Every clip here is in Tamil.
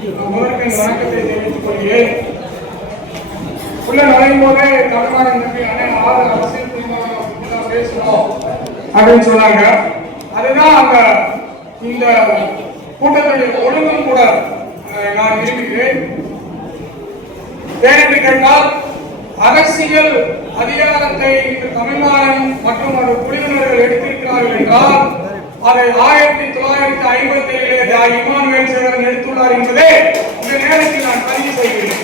முதற்கு வணக்கத்தை தெரிவித்துக் கொள்கிறேன் உள்ள நுழையும் போதே அண்ணன் ஆறு அரசியல் தீர்மானம் பேசணும் அப்படின்னு சொன்னாங்க. அதுதான் அந்த இந்த கூட்டத்துடைய ஒழுங்கும் கூட நான் விரும்புகிறேன். ஏனென்று கேட்டால் அரசியல் அதிகாரத்தை இந்த தமிழ்நாடன் மற்றும் அது குழுவினர்கள் எடுத்திருக்கிறார்கள் என்றால் அதை ஆயிரத்தி தொள்ளாயிரத்தி ஐம்பத்தி ஏழிலே இமானுவேல் சேகரன் எடுத்துள்ளார் என்பதே இந்த நேரத்தில் நான் பதிவு செய்கிறேன்.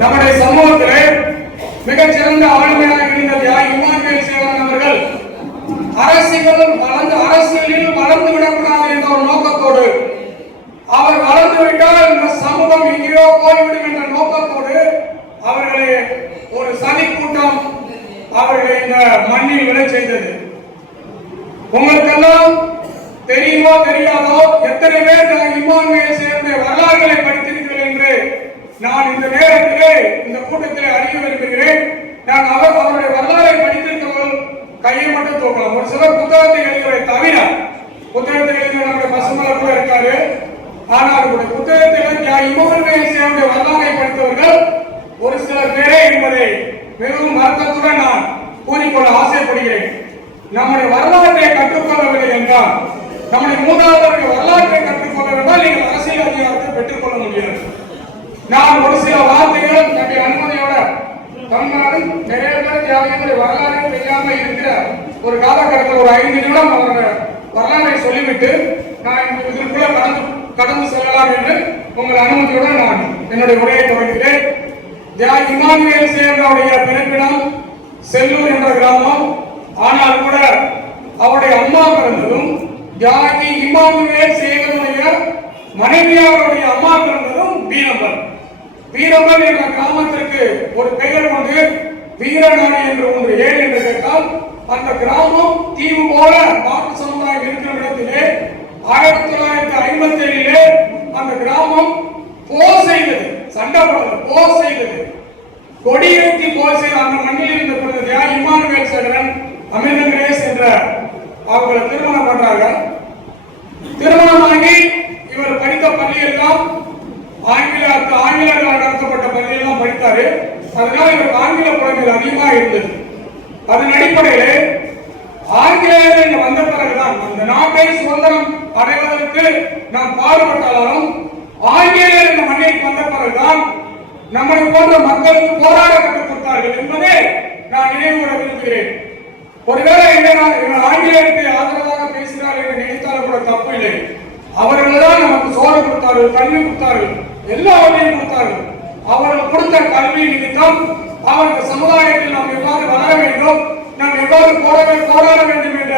நம்முடைய சமூகத்திலே மிகச்சிறந்த ஆளுமையாக இருந்த தியா இமானுவேல் சேகரன் அவர்கள் அரசியல் வளர்ந்து அரசியலில் வளர்ந்து விடக்கூடாது என்ற ஒரு நோக்கத்தோடு அவர் வளர்ந்து விட்டால் இந்த சமூகம் எங்கேயோ போய்விடும் என்ற நோக்கம் அவர்களை ஒரு சதி கூட்டம் அவர்கள் இந்த மண்ணில் விட செய்தது. உங்களுக்கெல்லாம் தெரியுமோ தெரியாதோ? எத்தனை பேர் நான் இம்மான்மையை சேர்ந்த வரலாறுகளை படித்திருக்கிறேன் என்று நான் இந்த நேரத்திலே இந்த கூட்டத்திலே அறிய விரும்புகிறேன். நான் அவர் அவருடைய வரலாறை படித்திருக்கிறவர்கள் கையை மட்டும் தூக்கலாம். ஒரு சிலர் புத்தகத்தை எழுதுவதை தவிர புத்தகத்தை எழுதிய நம்முடைய பசுமலை கூட இருக்காரு. ஆனால் கூட புத்தகத்தில் இம்மான்மையை சேர்ந்த வரலாறை படித்தவர்கள் ஒரு சில பேரே என்பதை மிகவும் வருத்தத்துடன் நான் கூறிக்கொள்ள ஆசைப்படுகிறேன். நம்முடைய வரலாற்றை கற்றுக்கொள்ளவில்லை என்றால் நம்முடைய மூதாதையருடைய வரலாற்றை கற்றுக்கொள்ளவில்லை நீங்கள் அரசியல் அதிகாரத்தை பெற்றுக்கொள்ள முடியாது. நான் ஒரு சில வார்த்தைகளும் தன்னுடைய அனுமதியோட தமிழ்நாடு நிறைய பேர் தியாகங்களை வரலாறு தெரியாம இருக்கிற ஒரு காலகட்டத்தில் ஒரு ஐந்து நிமிடம் அவருடைய வரலாறை சொல்லிவிட்டு நான் இதற்குள்ள கடந்து கடந்து செல்லலாம் என்று உங்கள் அனுமதியுடன் நான் என்னுடைய உரையை தொடங்குகிறேன் இமானுவேல் சேர்ந்தவுடைய பிறப்பிடம் செல்லூர் என்ற கிராமம். ஆனால் கூட அவருடைய அம்மா பிறந்ததும் தியாகி இமானுவேல் சேகருடைய மனைவியாருடைய அம்மா பிறந்ததும் வீரம்பல் வீரம்பல் என்ற கிராமத்திற்கு ஒரு பெயர் உண்டு. வீரநாடு என்று ஒன்று ஏன் என்று கேட்டால் அந்த கிராமம் தீவு போல நாட்டு சமுதாயம் இருக்கிற இடத்திலே ஆயிரத்தி தொள்ளாயிரத்தி ஐம்பத்தி ஏழிலே அந்த கிராமம் போர் செய்தது. சண்டை போடல போர் செய்தது. கொடியேற்றி போர் செய்த அந்த மண்ணில் இருந்த பிறகு தியாகி இமானுவேல் சேகரன் அமிர்தங்கிரேஸ் என்ற அவங்களை திருமணம் பண்றாங்க. திருமணமாகி இவர் படித்த பள்ளி எல்லாம் ஆங்கில ஆங்கிலர்களால் நடத்தப்பட்ட பள்ளியெல்லாம் படித்தாரு. அதனால இவருக்கு ஆங்கில குழந்தைகள் அதிகமாக இருந்தது. அதன் அடிப்படையிலே ஆங்கிலேயர்கள் இங்க வந்த பிறகுதான் அந்த நாட்டை சுதந்திரம் அடைவதற்கு நாம் பாடுபட்டாலும் ஆங்கிலேயர் இந்த மண்ணிற்கு வந்த பிறகுதான் நம்மை போன்ற மக்களுக்கு போராட கற்றுக் கொடுத்தார்கள் என்பதை நான் நினைவுகூட விரும்புகிறேன். ஒருவேளை இவர் ஆங்கிலேயருக்கு ஆதரவாக பேசினார் என்று நினைத்தாலும் கூட தப்பு இல்லை. அவர்கள் தான் நமக்கு சோறு கொடுத்தார்கள் கல்வி கொடுத்தார்கள் எல்லா வகையும் கொடுத்தார்கள். அவர்கள் கொடுத்த கல்வி நிமித்தம் அவர்கள் சமுதாயத்தில் நாம் எவ்வாறு வளர வேண்டும் நாம் எவ்வாறு போராட போராட வேண்டும் என்ற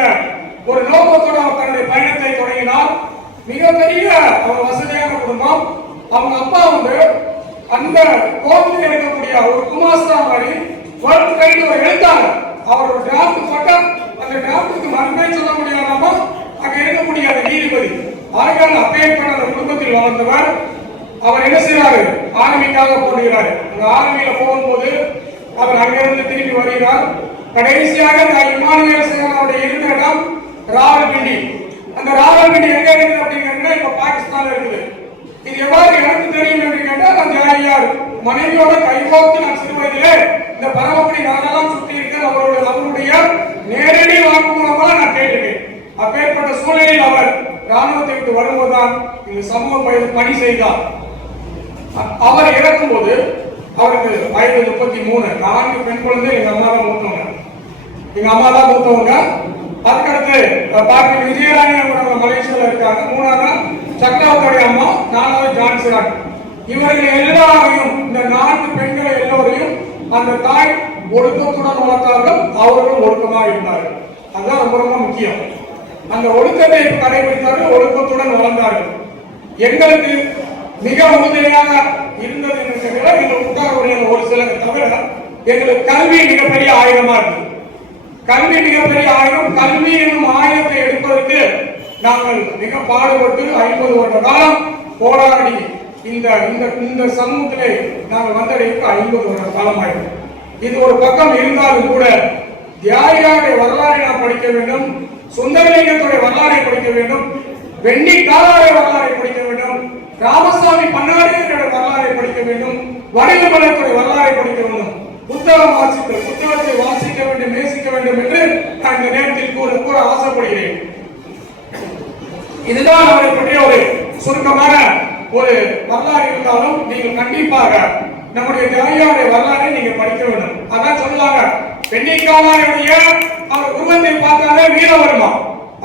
ஒரு நோக்கத்தோடு அவர் தன்னுடைய பயணத்தை தொடங்கினார். மிகப்பெரிய ஒரு வசதியான குடும்பம் அவங்க அப்பா வந்து அந்த கோவிலில் இருக்கக்கூடிய ஒரு குமாஸ்தா மாதிரி வேர்ல்ட் கைடு ஒரு எழுத்தாளர் அவர் ஒரு டிராஃப்ட் அந்த டிராஃப்ட்டுக்கு மறுமை சொல்ல முடியாதாம அங்க இருக்கக்கூடிய அந்த நீதிபதி ஆகையால் அப்பேற்பட்ட அந்த குடும்பத்தில் வளர்ந்தவர். அவர் என்ன செய்யறாரு ஆர்மிக்காக போடுகிறார் அந்த ஆர்மியில போகும்போது அவர் அங்கிருந்து திரும்பி வருகிறார். கடைசியாக இந்த இமானுவேல் சேனாவுடைய இருந்த இடம் ராவல்பிண்டி அந்த ராவல்பிண்டி எங்க இருக்குது அப்படிங்கிறது இப்ப பாகிஸ்தான்ல இருக்குது. இது எவ்வாறு எனக்கு தெரியும் என்று கேட்டால் நான் ஜாலியார் மனைவியோட கைகோர்த்து நான் சிறு வயதிலே இந்த பரமக்குடி நாடெல்லாம் சுற்றி இருக்கிற அவருடைய அவருடைய நேரடி வாக்குமூலமாக நான் கேட்டிருக்கேன். அப்பேற்பட்ட சூழலில் அவர் ராணுவத்தை விட்டு வரும்போதுதான் இந்த சமூக பணி பணி செய்தார். அவர் இறக்கும்போது அவருக்கு வயது முப்பத்தி மூணு. நான்கு பெண் குழந்தை எங்க அம்மா தான் மூத்தவங்க. எங்க அம்மா தான் மூத்தவங்க. அதுக்கடுத்து பார்க்க விஜயராணி அவங்க மலேசியால இருக்காங்க. மூணாவது சக்கரவர்த்தியுடைய அம்மா. நாலாவது ஜான்சிராட். இவர்கள் எல்லாரையும் இந்த நான்கு பெண்களை எல்லோரையும் அந்த தாய் ஒழுக்கத்துடன் வளர்த்தார்கள். அவர்களும் ஒழுக்கமாக இருந்தார்கள். அதுதான் ரொம்ப ரொம்ப முக்கியம். அந்த ஒழுக்கத்தை கடைபிடித்தார்கள் ஒழுக்கத்துடன் வளர்ந்தார்கள். எங்களுக்கு மிக உறுதுணையாக இருந்தது என்று கேட்டால் எங்கள் உட்காரக்கூடிய ஒரு சிலர் தவிர எங்களுக்கு கல்வி மிகப்பெரிய ஆயுதமா இருக்கு கல்வி மிகப்பெரிய ஆயுதம் கல்வி என்னும் ஆயுதத்தை எடுப்பதற்கு நாங்கள் மிக பாடுபட்டு ஐம்பது வருட காலம் போராடி இந்த இந்த இந்த சமூகத்திலே நாங்கள் வந்தடைக்கு ஐம்பது வருட காலம் ஆயிடும் இது ஒரு பக்கம் இருந்தாலும் கூட தியாகியாருடைய வரலாறை நாம் படிக்க வேண்டும் சுந்தரலிங்கத்துடைய வரலாறை படிக்க வேண்டும் வெண்ணி காலாரை வரலாறை படிக்க வேண்டும் ராமசாமி பன்னாடியர்களோட வரலாறை படிக்க வேண்டும் வணிகமலத்துடைய வரலாறை படிக்க வேண்டும். புத்தகம் வாசித்தல் புத்தகத்தை வாசிக்க வேண்டும் நேசிக்க வேண்டும் என்று நான் இந்த நேரத்தில் கூற கூற ஆசைப்படுகிறேன் இதுதான் அவரை பற்றிய ஒரு சுருக்கமான ஒரு வரலாறு இருந்தாலும் நீங்கள் கண்டிப்பாக நம்முடைய தாயாருடைய வரலாறை நீங்க படிக்க வேண்டும் அதான் சொல்லுவாங்க பெண்ணிக்காலாருடைய அவர் உருவத்தை பார்த்தாலே வீரவர்மா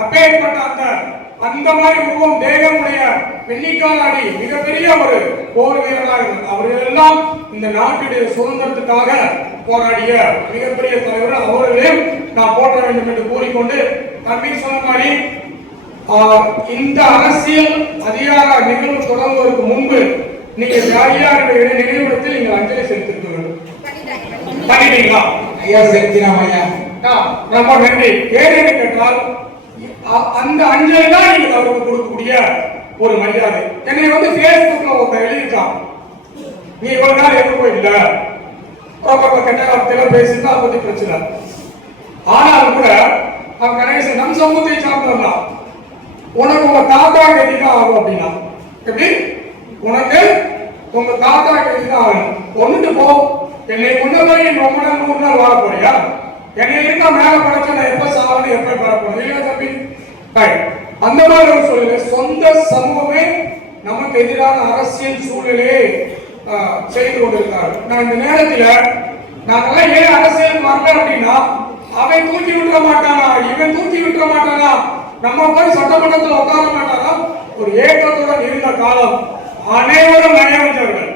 அப்பேற்பட்ட அந்த அந்த மாதிரி உருவம் தேகமுடைய வெள்ளிக்காலாடி மிகப்பெரிய ஒரு போர் வீரராக இருந்தார். அவர்கள் எல்லாம் இந்த நாட்டுடைய சுதந்திரத்துக்காக போராடிய மிகப்பெரிய தலைவர் அவர்களையும் நான் போற்ற வேண்டும் என்று கூறிக்கொண்டு தம்பி சொன்ன மாதிரி இந்த அரசியல் அதிகார நிகழ்வு தொடங்குவதற்கு முன்பு நீங்க தியாகியாருடைய நினைவிடத்தில் நீங்கள் அஞ்சலி செலுத்திருக்க வேண்டும் பண்ணிட்டீங்களா? ஐயா செலுத்தினாம் ஐயா. ரொம்ப நன்றி. ஏன்னு கேட்டால் அந்த அஞ்சலி தான் நீங்க அவருக்கு கொடுக்கக்கூடிய ஒரு மரியாதை. என்னை வந்து பேஸ்புக்ல ஒருத்தர் எழுதிட்டான் நீ இவ்வளவு நேரம் எதுவும் போயிடல ரொம்ப கெட்ட வார்த்தையில பேசிட்டு அதை பத்தி பிரச்சனை ஆனாலும் கூட அவன் கணேசன் நம் சமூகத்தை சார்ந்தவன் உனக்கு உங்க தாத்தா கதி தான் ஆகும் அப்படின்னா. எப்படி? உனக்கு உங்க தாத்தா கதி தான் ஆகணும். கொண்டுட்டு போ. என்னை கொண்ட மாதிரி ரொம்ப நாள் நூறு நாள் வாழ போறியா? என்னை இருந்தா மேல படைச்சு நான் எப்ப சாவணும் எப்ப பெற இல்லையா தம்பி? அந்த மாதிரி ஒரு சூழ்நிலை. சொந்த சமூகமே நமக்கு எதிரான அரசியல் சூழ்நிலையை செய்து கொண்டிருக்காரு நான் இந்த நேரத்தில் நாங்கெல்லாம் ஏன் அரசியல் வரல அப்படின்னா அவன் தூக்கி விட்டுற மாட்டானா? இவன் தூக்கி விட்டுற மாட்டானா? நம்ம போய் சட்டமன்றத்தில் உட்கார மாட்டானா? ஒரு ஏற்றத்துடன் இருந்த காலம் அனைவரும் நயவஞ்சர்கள்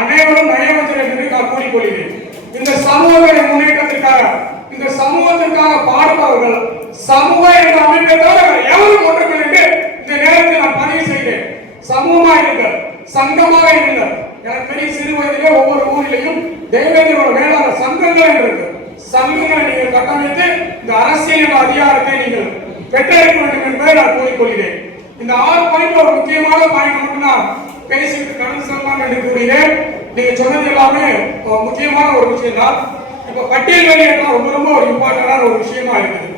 அனைவரும் நயவஞ்சர்கள் என்று நான் கூறிக்கொள்கிறேன். இந்த சமூக முன்னேற்றத்திற்காக இந்த சமூகத்திற்காக பாடுபவர்கள் சமூக என்ற அமைப்பை தவிர எவரும் ஒன்றுமில்லை என்று இந்த நேரத்தில் நான் பதிவு செய்தேன். சமூகமாக இருங்கள் சங்கமாக இருங்கள் பெரிய சிறு வயதிலே ஒவ்வொரு ஊரிலையும் தெய்வேந்திரோட மேலான சங்கங்கள் இருக்கு சங்கங்களை நீங்கள் கட்டமைத்து இந்த அரசியல் அதிகாரத்தை நீங்கள் பெற்றெடுக்க வேண்டும் என்பதை நான் கூறிக்கொள்கிறேன். இந்த ஆறு பாயிண்ட் ஒரு முக்கியமான பாயிண்ட் மட்டும் நான் பேசிட்டு கடந்து செல்லலாம் என்று கூறினேன். நீங்க சொன்னது எல்லாமே முக்கியமான ஒரு விஷயம் தான் இப்ப பட்டியல் வெளியேற்றம் ரொம்ப ரொம்ப ஒரு இம்பார்ட்டன்டான ஒரு விஷயமா இருக்குது.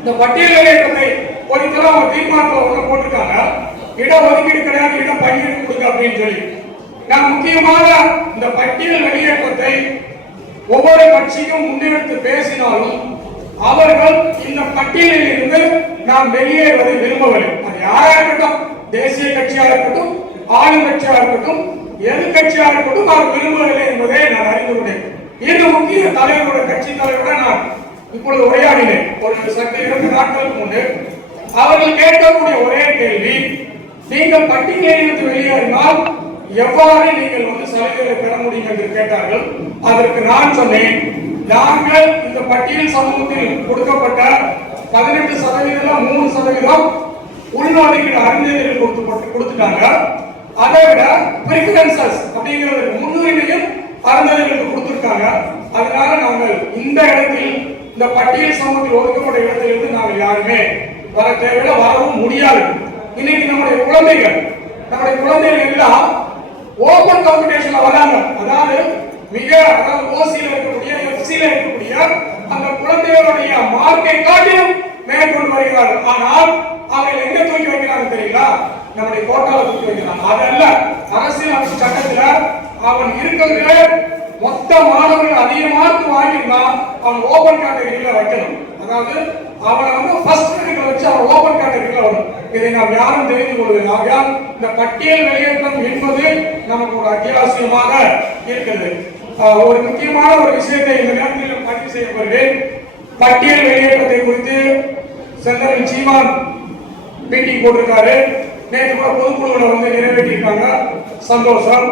இந்த பட்டியல் வெளியேற்றத்தை ஒரு தடவை ஒரு தீர்மானத்தில் ஒன்று போட்டிருக்காங்க. இட ஒதுக்கீடு கிடையாது இடம் பங்கீடு கொடுங்க அப்படின்னு சொல்லி. நான் முக்கியமாக இந்த பட்டியல் வெளியேற்றத்தை ஒவ்வொரு கட்சியும் முன்னெடுத்து பேசினாலும் அவர்கள் இந்த பட்டியலில் இருந்து நாம் வெளியேறுவதை விரும்பவில்லை. அது யாரா இருக்கட்டும்? தேசிய கட்சியா இருக்கட்டும் ஆளுங்கட்சியா இருக்கட்டும் எதிர்கட்சியா இருக்கட்டும் அவர் விரும்பவில்லை என்பதை நான் அறிந்து கொண்டேன். இன்று முக்கிய தலைவரோட கட்சி தலைவரோட நான் இப்பொழுது உரையாடினேன். ஒரு சற்று இரண்டு நாட்களுக்கு முன்பு அவர்கள் கேட்கக்கூடிய ஒரே கேள்வி நீங்கள் பட்டியலிலிருந்து வெளியேறினால் எவ்வாறு நீங்கள் வந்து சலுகைகளை பெற முடியும் என்று கேட்டார்கள். அதற்கு நான் சொன்னேன் நாங்கள் இந்த பட்டியல் சமூகத்தில் கொடுக்கப்பட்ட பதினெட்டு சதவீதம் மூணு சதவீதம் உள்நாடுகள் அறிஞர்கள் கொடுத்து கொடுத்துட்டாங்க. அதை விட பிரிஃபரன்சஸ் அப்படிங்கிறது முன்னுரிமையும் அறிஞர்களுக்கு கொடுத்துருக்காங்க. அதனால நாங்கள் இந்த இடத்தில் இந்த பட்டியல் சமூகத்தில் ஒதுக்கப்பட்ட இடத்திலிருந்து நாங்கள் யாருமே வர தேவையில்லை வரவும் முடியாது. இன்னைக்கு நம்முடைய குழந்தைகள் நம்முடைய குழந்தைகள் எல்லாம் ஓபன் காம்படிஷன்ல வராங்க அதாவது மிக அதாவது ஓசியில் இருக்கக்கூடிய எஃப்சியில் இருக்கக்கூடிய அந்த குழந்தைகளுடைய மார்க்கை காட்டிலும் மேற்கொண்டு வருகிறார்கள். ஆனால் அவர்கள் எங்க தூக்கி வைக்கிறாங்க தெரியுங்களா நம்முடைய கோட்டால தூக்கி வைக்கிறாங்க. அதல்ல அரசியல் அமைப்பு சட்டத்துல அவன் இருக்கிறதுல மொத்த மாணவர்கள் அதிக மார்க் வாங்கியிருந்தா அவன் ஓபன் கேட்டகரியில வைக்கணும். அதாவது அவனை வந்து ஃபர்ஸ்ட் ரேங்க்ல வச்சு அவன் ஓபன் கேட்டகரியில் வரும். இதை நாம் யாரும் தெரிந்து கொள்வது ஆகையால் இந்த பட்டியல் வெளியேற்றம் என்பது நமக்கு ஒரு அத்தியாவசியமாக இருக்கிறது. ஒரு முக்கியமான ஒரு விஷயத்தை இந்த நேரத்தில் பதிவு செய்யப்படுகிறேன் பட்டியல் வெளியேற்றத்தை குறித்து செந்தரன் சீமான் மீட்டிங் போட்டிருக்காரு. நேற்று கூட பொதுக்குழுவில் வந்து நிறைவேற்றியிருக்காங்க. சந்தோஷம்.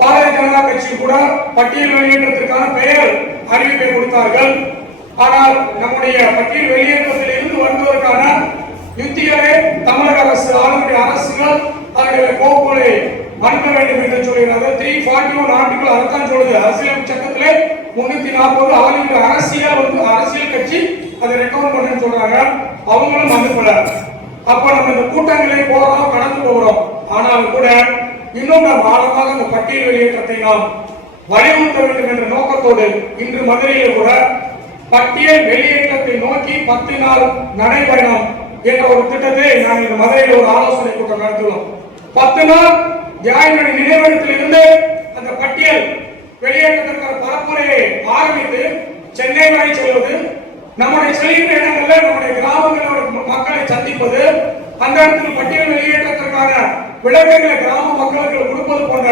பாரதிய ஜனதா கட்சி கூட பட்டியல் வெளியேற்றத்திற்கான பெயர் அறிவிப்பை கொடுத்தார்கள். ஆனால் நம்முடைய பட்டியல் வெளியேற்றத்தில் இருந்து வருவதற்கான யுத்திகளை தமிழக அரசு ஆளுநருடைய அரசுகள் அதனுடைய கோப்புகளை அனுப்ப வேண்டும் என்று சொல்கிறார்கள் த்ரீ ஃபார்ட்டி ஒன் ஆர்டிகல் அதைத்தான் சொல்லுது. அரசியல் சட்டத்திலே முன்னூத்தி நாற்பது ஆளுகிற அரசியல் வந்து அரசியல் கட்சி அதை ரெக்கவர் பண்ணுன்னு சொல்றாங்க. அவங்களும் அனுப்பல அப்ப நம்ம இந்த கூட்டங்களை போறோம் கடந்து போகிறோம். ஆனாலும் கூட இன்னும் நாம் ஆழமாக இந்த பட்டியல் வெளியேற்றத்தை நாம் வலியுறுத்த வேண்டும் என்ற நோக்கத்தோடு இன்று மதுரையில் கூட பட்டியல் வெளியேற்றத்தை நோக்கி பத்து நாள் நடைபயணம் என்ற ஒரு திட்டத்தை நாங்கள் இந்த மதுரையில் ஒரு ஆலோசனை கூட்டம் நடத்துவோம் பத்து நாள் தியாகிகளின் நினைவிடத்தில் இருந்து அந்த பட்டியல் வெளியேற்றத்திற்கான பரப்புரையை ஆரம்பித்து சென்னை வரை செல்வது நம்முடைய செல்கின்ற இடங்கள்ல நம்முடைய கிராமங்களோட மக்களை சந்திப்பது அந்த இடத்தில் பட்டியல் வெளியேற்றத்திற்கான விளக்கங்களை கிராம மக்களுக்கு கொடுப்பது போன்ற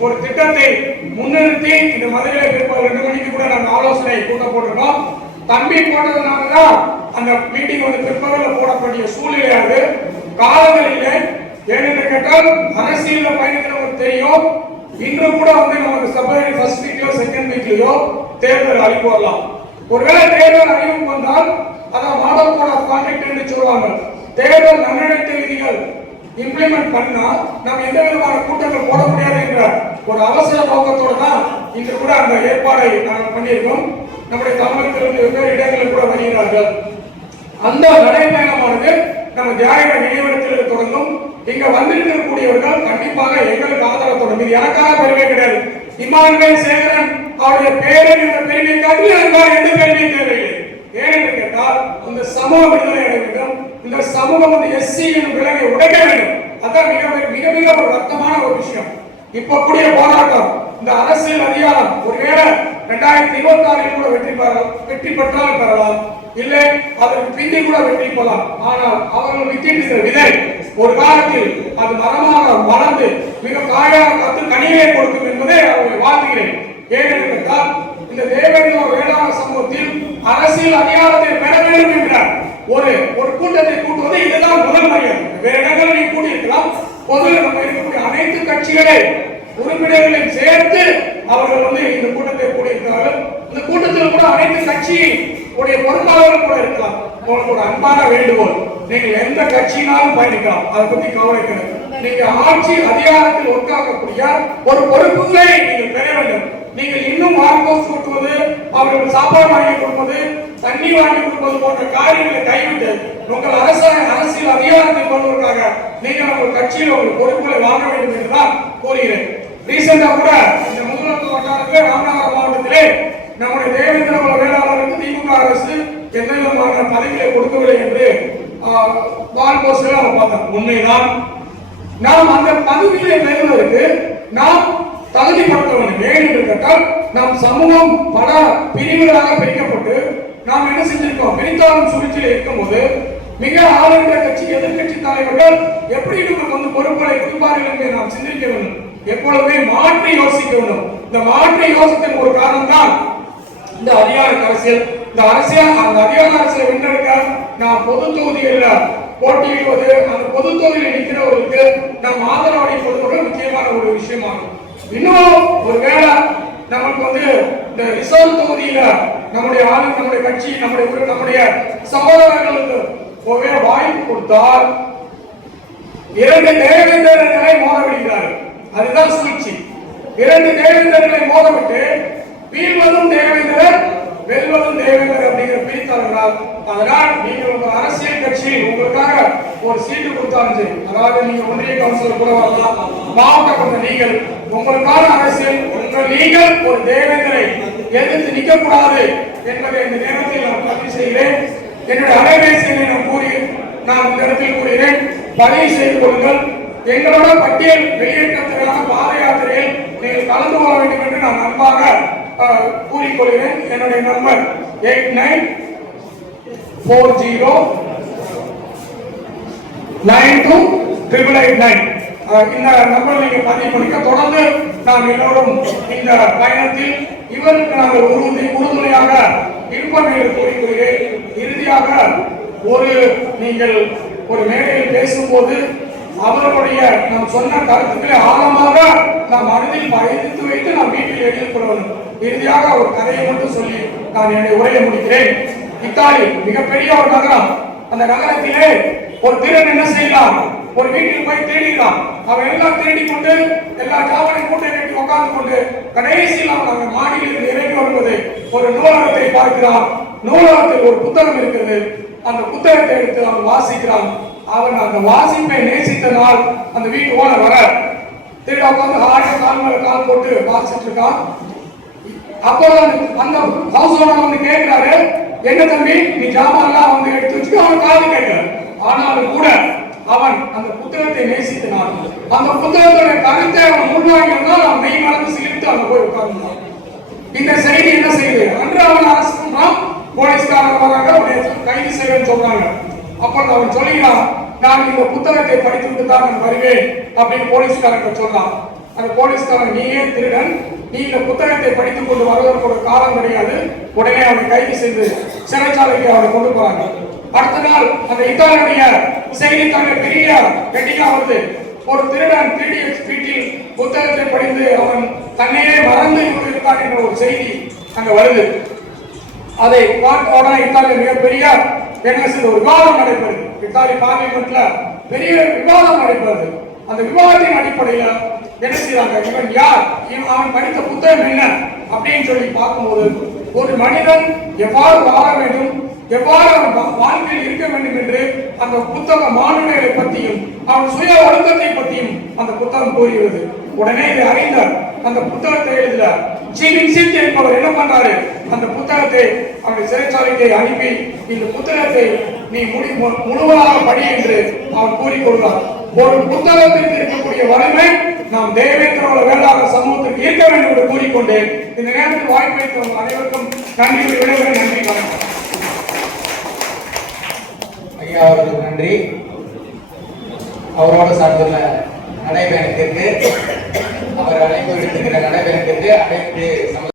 ஒரு திட்டத்தை முன்னிறுத்தி இந்த மதுரையில் பிற்பகல் ரெண்டு மணிக்கு கூட நாங்கள் ஆலோசனை கூட்டம் போட்டிருக்கோம். தம்பி போட்டதுனால தான் அந்த மீட்டிங் வந்து பிற்பகல்ல போடக்கூடிய சூழ்நிலை அது. காலங்கள் இல்லை ஏனென்று கேட்டால் அரசியல்ல பயணிக்கிறவங்களுக்கு தெரியும். இன்று கூட வந்து நமக்கு சபரி ஃபர்ஸ்ட் வீக்லயோ செகண்ட் வீக்லயோ தேர்தல் அழிப்பு வரலாம். ஒருவேளை தேர்தல் அறிவிப்பு வந்தால் அதான் மாடல் கோட் ஆஃப் கான்டக்ட் என்று சொல்லுவாங்க. தேர்தல் நன்னடத்தை விதிகள் இம்ப்ளிமெண்ட் பண்ணா நம்ம எந்த விதமான கூட்டங்கள் போட முடியாது என்ற ஒரு அவசர நோக்கத்தோடு தான் இன்று கூட அந்த ஏற்பாடை நாங்கள் பண்ணியிருக்கோம். நம்முடைய தமிழகத்திலிருந்து வெவ்வேறு இடங்களில் கூட வருகிறார்கள்? அந்த நடைபயணமானது நம்ம தியாகிற நினைவிடத்தில் தொடங்கும். இங்க வந்திருக்கக்கூடியவர்கள் கண்டிப்பாக எங்களுக்கு ஆதரவு தொடங்கும். இது எனக்காக பெருமை கிடையாது. இமானுவேல் சேகரன் அவருடைய பேரன் என்ற பெருமை காட்டி எனக்காக எந்த பெருமை தேவையில்லை. ஏனென்று கேட்டால் இந்த சமூக விடுதலை அடைய வேண்டும். இந்த சமூகம் வந்து எஸ்சி என்னும் விலகை உடைக்க வேண்டும். அதான் மிக மிக மிக ஒரு வருத்தமான ஒரு விஷயம். இப்ப கூடிய போராட்டம். இந்த அரசியல் அதிகாரம். ஒருவேளை ரெண்டாயிரத்தி இருபத்தி ஆறில் கூட வெற்றி பெறலாம் வெற்றி பெற்றாலும் பெறலாம். இல்லை அதற்கு பிந்தி கூட வெற்றி போலாம் ஆனால் அவர்கள் வித்திட்டு விதை. ஒரு காலத்தில் அது மரமாக வளர்ந்து மிக காயாக காத்து கனியை கொடுக்கும் என்பதை அவர்களை வாழ்த்துகிறேன். ஏனென்று கேட்டால் இந்த தேவேந்திர வேளாண் சமூகத்தில் அரசியல் அதிகாரத்தை பெற வேண்டும் என்றார் ஒரு ஒரு கூட்டத்தை கூட்டுவது இதுதான் முதல் மரியாதை. வேற இடங்களில் நீ கூட்டியிருக்கலாம் பொது நம்ம இருக்கக்கூடிய அனைத்து கட்சிகளை உறுப்பினர்களையும் சேர்த்து அவர்கள் வந்து இந்த கூட்டத்தை கூடியிருக்கிறார்கள். இந்த கூட்டத்தில் கூட அனைத்து கட்சி உடைய பொறுப்பாளர்கள் கூட இருக்கலாம். உங்களுக்கு ஒரு அன்பான வேண்டுகோள். நீங்கள் எந்த கட்சியினாலும் பயணிக்கலாம். அதை பத்தி கவலை கிடையாது நீங்க ஆட்சி அதிகாரத்தில் உட்காக்கக்கூடிய ஒரு பொறுப்புகளை நீங்கள் பெற வேண்டும். நீங்கள் இன்னும் ஆர்கோஸ் கூட்டுவது அவர்களுக்கு சாப்பாடு வாங்கி கொடுப்பது தண்ணி வாங்கி கொடுப்பது போன்ற காரியங்களை கைவிட்டு உங்கள் அரசாங்க அரசியல் அதிகாரத்தை கொள்வதற்காக நீங்கள் உங்கள் கட்சியில் உங்கள் பொறுப்புகளை வாங்க வேண்டும் என்று தான் கூறுகிறேன். ரீசெண்டா கூட இந்த முதலமைச்சர் வட்டாரத்திலே ராமநாதபுரம் மாவட்டத்திலே நம்முடைய தேவேந்திர குல வேளாளருக்கு திமுக அரசு எந்த விதமான பதவிகளை கொடுக்கவில்லை என்று வால் போஸ்டில் நம்ம பார்த்தோம் உண்மைதான். நாம் அந்த பதவியிலே பெறுவதற்கு நாம் தகுதிப்படுத்த வேண்டும் ஏன் என்று கேட்டால் நம் சமூகம் பல பிரிவுகளாக பிரிக்கப்பட்டு நாம் என்ன செஞ்சிருக்கோம்? பிரித்தாளும் சுழற்சியில் இருக்கும்போது மிக ஆளுகின்ற கட்சி எதிர்கட்சி தலைவர்கள் எப்படி நமக்கு வந்து பொறுப்புகளை கொடுப்பார்கள் என்று நாம் சிந்திக்க வேண்டும். எப்பொழுதுமே மாற்றி யோசிக்க வேண்டும். இந்த மாற்றி யோசித்த ஒரு காரணம் தான் இந்த அதிகார அரசியல். இந்த அரசியல் அந்த அதிகார அரசியல் வென்றெடுக்க நான் பொது தொகுதிகளில் போட்டியிடுவது அந்த பொது தொகுதியில் நிற்கிறவர்களுக்கு நாம் ஆதரவு அளிப்பது ஒரு முக்கியமான ஒரு விஷயமாகும். இன்னும் ஒருவேளை நமக்கு வந்து இந்த ரிசர்வ் தொகுதியில நம்முடைய ஆளு நம்முடைய கட்சி நம்முடைய நம்முடைய சகோதரர்களுக்கு ஒரே வாய்ப்பு கொடுத்தால் இரண்டு தேவேந்திரர்களை மோதவிடுகிறார்கள் அதுதான் சூழ்ச்சி இரண்டு தேவேந்திரர்களை மோதவிட்டு வீழ்வதும் தேவேந்திரர் வெல்வதும் தேவேந்தர் அப்படிங்கிற பிரித்தார்கள் அதனால் நீங்கள் உங்கள் அரசியல் கட்சி உங்களுக்காக ஒரு சீட்டு கொடுத்தாலும் சரி அதாவது நீங்க ஒன்றிய கவுன்சிலர் கூட வரலாம் மாவட்ட கொண்ட நீங்கள் உங்களுக்கான அரசியல் உங்கள் நீங்கள் ஒரு தேவேந்தரை எதிர்த்து நிற்க கூடாது என்பதை இந்த நேரத்தில் நான் பதிவு செய்கிறேன். என்னுடைய அலைபேசியை நான் கூறி நான் இந்த இடத்தில் கூறுகிறேன். பதிவு செய்து கொள்ளுங்கள். எங்களோட பட்டியல் வெளியேற்றத்திற்கான பாத யாத்திரையில் நீங்கள் கலந்து கொள்ள வேண்டும் என்று நான் அன்பாக கூறிக்கொள்கிறேன். என்னுடைய number eight nine four zero nine two triple eight nine. இந்த நம்பர் நீங்கள் பதிவு பண்ணிக்க தொடர்ந்து நாம் எல்லோரும் இந்த பயணத்தில் இவருக்கு நாங்கள் உறுதி உறுதுணையாக இருப்போம் என்று கூறிக்கொள்கிறேன். இறுதியாக ஒரு நீங்கள் ஒரு மேடையில் பேசும்போது அவர்களுடைய நாம் சொன்ன கருத்துக்களை ஆழமாக நாம் மனதில் பயந்து வைத்து நாம் வீட்டில் எழுதிக் கொள்ளணும். இறுதியாக ஒரு கதையை மட்டும் சொல்லி நான் என்னுடைய உரையை முடிக்கிறேன். இத்தாலி மிகப்பெரிய ஒரு நகரம். அந்த நகரத்திலே ஒரு திருடன் என்ன செய்யலாம் ஒரு வீட்டில் போய் தேடிக்கலாம் அவன் எல்லாம் தேடி கொண்டு எல்லா காவலையும் கூட்டை கட்டி உட்கார்ந்து கொண்டு கடைசியில் அவன் அந்த மாடியிலிருந்து இறங்கி வருவது ஒரு நூலகத்தை பார்க்கிறான். நூலகத்தில் ஒரு புத்தகம் இருக்கிறது. அந்த புத்தகத்தை எடுத்து அவன் வாசிக்கிறான். அவன் அந்த வாசிப்பை நேசித்தனால் அந்த வீட்டு ஓனர் வர. திருட உட்காந்து ஹார்ட் கால் மேல கால் போட்டு வாசிச்சுட்டு இருக்கான். அப்போ அந்த ஹவுஸ் ஓனர் வந்து கேட்கிறாரு என்ன தம்பி நீ ஜாமான்லாம் எல்லாம் வந்து எடுத்து வச்சுட்டு அவன் காது கேட்கிறார் ஆனாலும் கூட அவன் அந்த புத்தகத்தை நேசித்தனான். அந்த புத்தகத்தோட கருத்தை அவன் உள்வாங்கியிருந்தால் அவன் மெய் மறந்து சிலிர்த்து அங்க போய் உட்கார்ந்தான். இந்த செய்தி என்ன செய்யுது? அன்று அவன் அரசு போலீஸ்காரன் வராங்க கைது செய்வேன்னு சொல்றாங்க. அப்பொழுது அவன் சொல்லினான் நான் இந்த புத்தகத்தை படித்துவிட்டு தான் நான் வருவேன் அப்படின்னு போலீஸ்காரன் சொன்னான் அந்த போலீஸ்காரன் நீயே திருடன் நீ இந்த புத்தகத்தை படித்துக் கொண்டு வருவதற்கு ஒரு காலம் கிடையாது. உடனே அவனை கைது செய்து சிறைச்சாலைக்கு அவனை கொண்டு போறாங்க. அடுத்த நாள் அந்த இத்தாலுடைய செய்தித்தாங்க பெரிய வெட்டிக்கா வருது ஒரு திருடன் திருடிய வீட்டில் புத்தகத்தை படித்து அவன் தன்னையே மறந்து கொண்டிருக்கான் என்ற ஒரு செய்தி அங்க வருது. அதை பார்த்த உடனே இத்தாலிய மிகப்பெரிய பேரரசில் ஒரு விவாதம் நடைபெறுது. இத்தாலி பார்லிமெண்ட்ல பெரிய விவாதம் நடைபெறுது. அந்த விவாதத்தின் அடிப்படையில என்ன செய்றாங்க இவன் யார்? இவன் அவன் படித்த புத்தகம் என்ன? அப்படின்னு சொல்லி பார்க்கும்போது ஒரு மனிதன் எவ்வாறு வாழ வேண்டும் எவ்வாறு அவன் வாழ்க்கையில் இருக்க வேண்டும் என்று அந்த புத்தக மாணவர்களை பற்றியும் அவன் சுய ஒழுக்கத்தை பற்றியும் அந்த புத்தகம் கூறுகிறது. உடனே இதை அறிந்த அந்த புத்தகத்தை எழுதுல ஜீவின் என்பவர் என்ன பண்றாரு? அந்த புத்தகத்தை அவனை சிறைச்சாலைக்கு அனுப்பி இந்த புத்தகத்தை நீ முடி முழுவதாக படி என்று அவன் கூறிக்கொள்கிறார் ஒரு புத்தகத்திற்கு இருக்கக்கூடிய வலிமை நாம் தேவேந்திரோட வேளாண் சமூகத்திற்கு இருக்க வேண்டும் என்று கூறிக்கொண்டு இந்த நேரத்தில் வாய்ப்பு அனைவருக்கும் நன்றி. விடைபெற நன்றி. ஐயா அவர்களுக்கு நன்றி. அவரோட சார்பில் நடைபயணத்திற்கு அவர் அழைப்பு விடுத்திருக்கிற நடைபயணத்திற்கு அனைத்து